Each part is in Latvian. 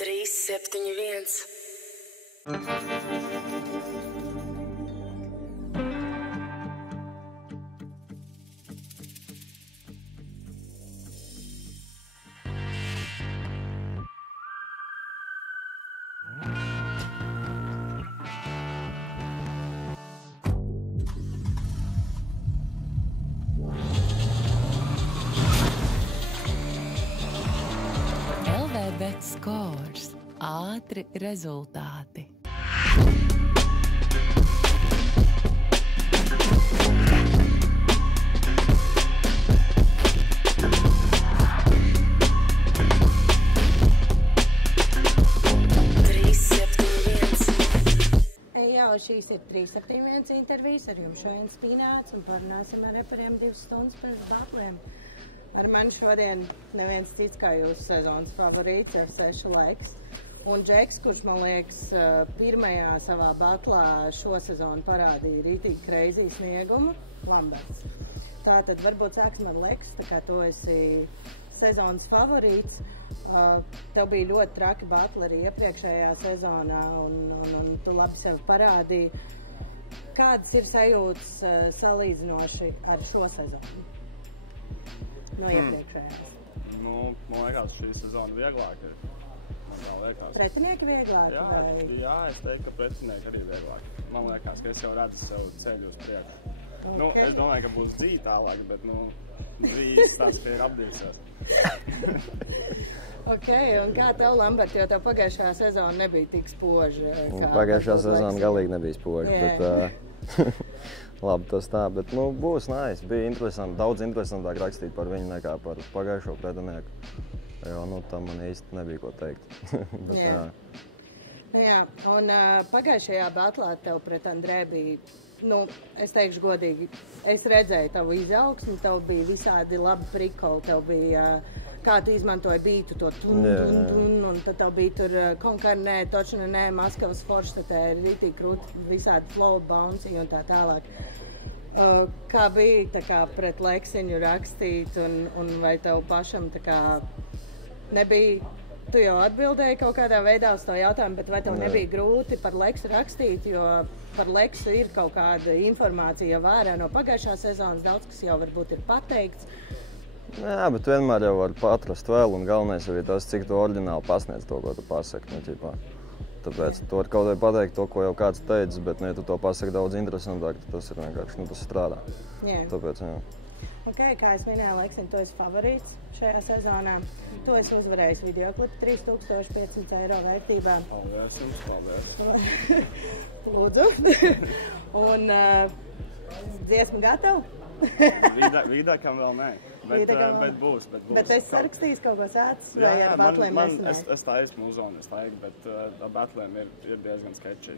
371. Bet scores, ātri rezultāti. Jau šīs ir 371 intervijas ar jums šodien Spināts un parunāsim ar reperiem 2 stundas pēc batliem. Ar mani šodien neviens cits kā jūsu sezonas favorīts ar 6 laiks. Un Džeks, kurš man liekas pirmajā savā batlā šo sezonu parādīja rītīgi crazy sniegumu, Lamberts. Tātad varbūt sāksim ar Leks, tā kā tu esi sezonas favorīts. Tev bija ļoti traki batli arī iepriekšējā sezonā un tu labi sev parādīji. Kādas ir sajūtas salīdzinoši ar šo sezonu? No iepriekšējās. Man liekas, šī sezona vieglāk ir. Man tā liekas. Pretinieki vieglāk? Jā, es teiktu, ka pretinieki arī vieglāk. Man liekas, ka es jau redzu sev ceļu uz priekšu. Okay. Es domāju, ka būs dzīve tālāk, bet dzīves tāds, ka ir apdīsies. Ok, un kā tev, Lambert, jo tev pagājušā sezona nebija tik spoža? Pagājušā sezona galīgi nebija spoža, bet... Labi, tas tā, bet būs nice. Bija interesanti, daudz interesantāk rakstīt par viņu nekā par pagājušo pretinieku. Jo, tam man īsti nebija ko teikt. Bet, jā. Jā, un pagājušajā batlā tev pret Andrē bija, es teikšu godīgi, es redzēju tavu izaugsmi, tev bija visādi labi prikoli, tev bija, kā tu izmantoji bītu to tun, un tad tev bija tur Konkarnē, Točnē, Maskavas Forštatē, rītīgi krūti, visādi flow, bouncy un tā tālāk. Kā bija tā kā pret Leksiņu rakstīt un vai tev pašam tā kā nebija, tu jau atbildēji kaut kādā veidā uz to jautājumu, bet vai tev nebija grūti par Leksu rakstīt, jo par Leksu ir kaut kāda informācija vērā no pagājušā sezonas, daudz kas jau varbūt ir pateikts. Jā, bet vienmēr jau var atrast vēl, un galvenais jau ir tas, cik tu oriģināli pasniedz to, ko tu pasaki. Tāpēc tu vari kaut vai pateikt to, ko jau kāds teicis, bet, ja tu to pasaki daudz interesantāk, tad tas ir vienkārši, tas strādā. Jā. Tāpēc, jā. Ok, kā es minēju, Leksiņ, tu esi favorīts šajā sezonā. Tu esi uzvarējis videoklipu 3500 eiro vērtībā. Paldies jums, paldies. Lūdzu. Un dziesma gatava? Vīdākam vēl nē. Bet būs. Bet es sarakstījis kaut ko sēdz, vai ar batliem nesanāja? Es tā esmu uzzonis laiku, bet ar batliem ir diezgan sketči.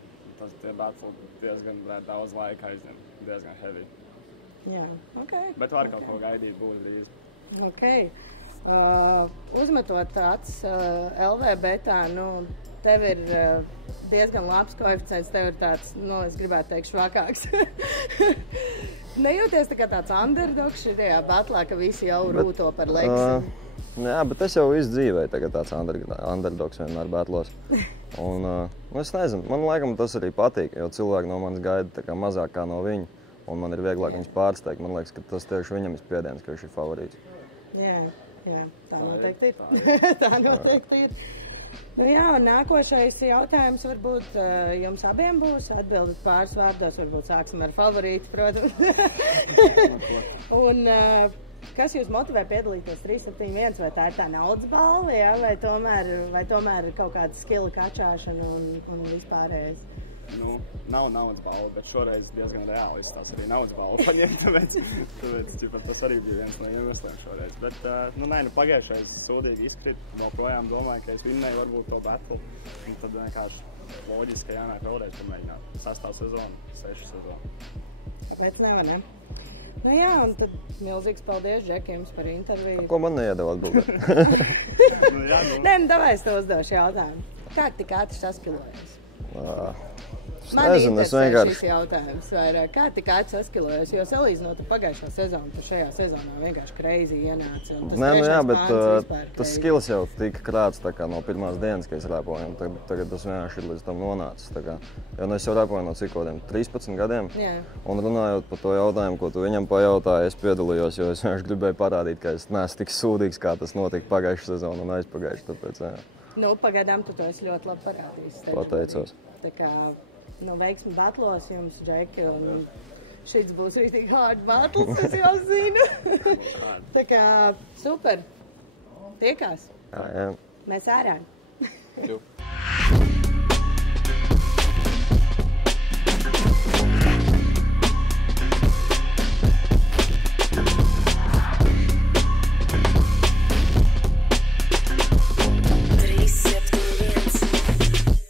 Tie batli diezgan daudz laika aizņem, diezgan heavy. Jā, ok. Bet var kaut ko gaidīt, būs drīz. Ok. Uzmetot acis LV betā, tev ir diezgan labs koeficients, tev ir tāds, es gribētu teikt, švakāks. Nejūties tā kā tāds underdogs šajā batlā, ka visi jau rūto par Leksiņu? Jā, bet es jau visu dzīvēju tagad tāds underdogs vienmēr batlos. Un es nezinu, man laikam tas arī patīk, jo cilvēki no manis gaida tā kā mazāk kā no viņa. Un man ir vieglāk viņus pārsteigt. Man liekas, ka tas tieši viņam ir spiediens, ka viņš ir favorīts. Jā, tā noteikti ir. Tā noteikti ir. Jā, un nākošais jautājums varbūt jums abiem būs. Atbildat pāris vārdos, varbūt sāksim ar favorītu, protams. Un kas jūs motivē piedalīties 371? Vai tā ir tā naudas balva, jā? Vai tomēr ir kaut kāda skilla kačāšana un vispārējais? Nav naudas balva, bet šoreiz diezgan reāli izstās arī naudas balva paņemt, tāpēc tas arī bija viens no iemesliem šoreiz. Bet, pagājušais sūdīgi izkrit, joprojām domāju, ka es vinnēju varbūt to battle, un tad vienkārši loģiski, ka jānāk vēlreiz pamēģināt. 6. sezonu, 6. sezonu. Kāpēc nevar, ne? Jā, un tad milzīgs paldies, Džek, jums par interviju. Ko man neiedeva atbildēt? Nē, davai es tev uzdošu jautājumu. Kā tik ātri saskilojies? Man nezinu, es interesē vienkārši... šis jautājums vairāk. Kā tik ātri saskilojos? Jo salīdzinot ar pagājušā sezonu, tad šajā sezonā vienkārši crazy ienāca. Un tas Nē, nu jā, trešais bet pāns vispār tas crazy. skills jau tika krāts tā kā no pirmās dienas, kad es rēpoju. un Tagad tas vienkārši ir līdz tam nonācis. Tā kā, jo nu es jau rēpoju no cik kodiem 13 gadiem. Jā. Un runājot par to jautājumu, ko tu viņam pajautāji, es piedalījos, jo es vienkārši gribēju parādīt, ka es neesmu tik sūdīgs, kā tas notika pagājušā sezona un aizpagājušā. Tāpēc, jā. Nu, pagaidām tu to esi ļoti labi parādījis. teikšu Pateicos. godīgi. Tā kā, nu, veiksmi batlos jums, Džeki, un šis būs rītīgi hard battles, es jau zinu. Tā kā, super. Tiekās. Jā. Mēs ārā. Čau.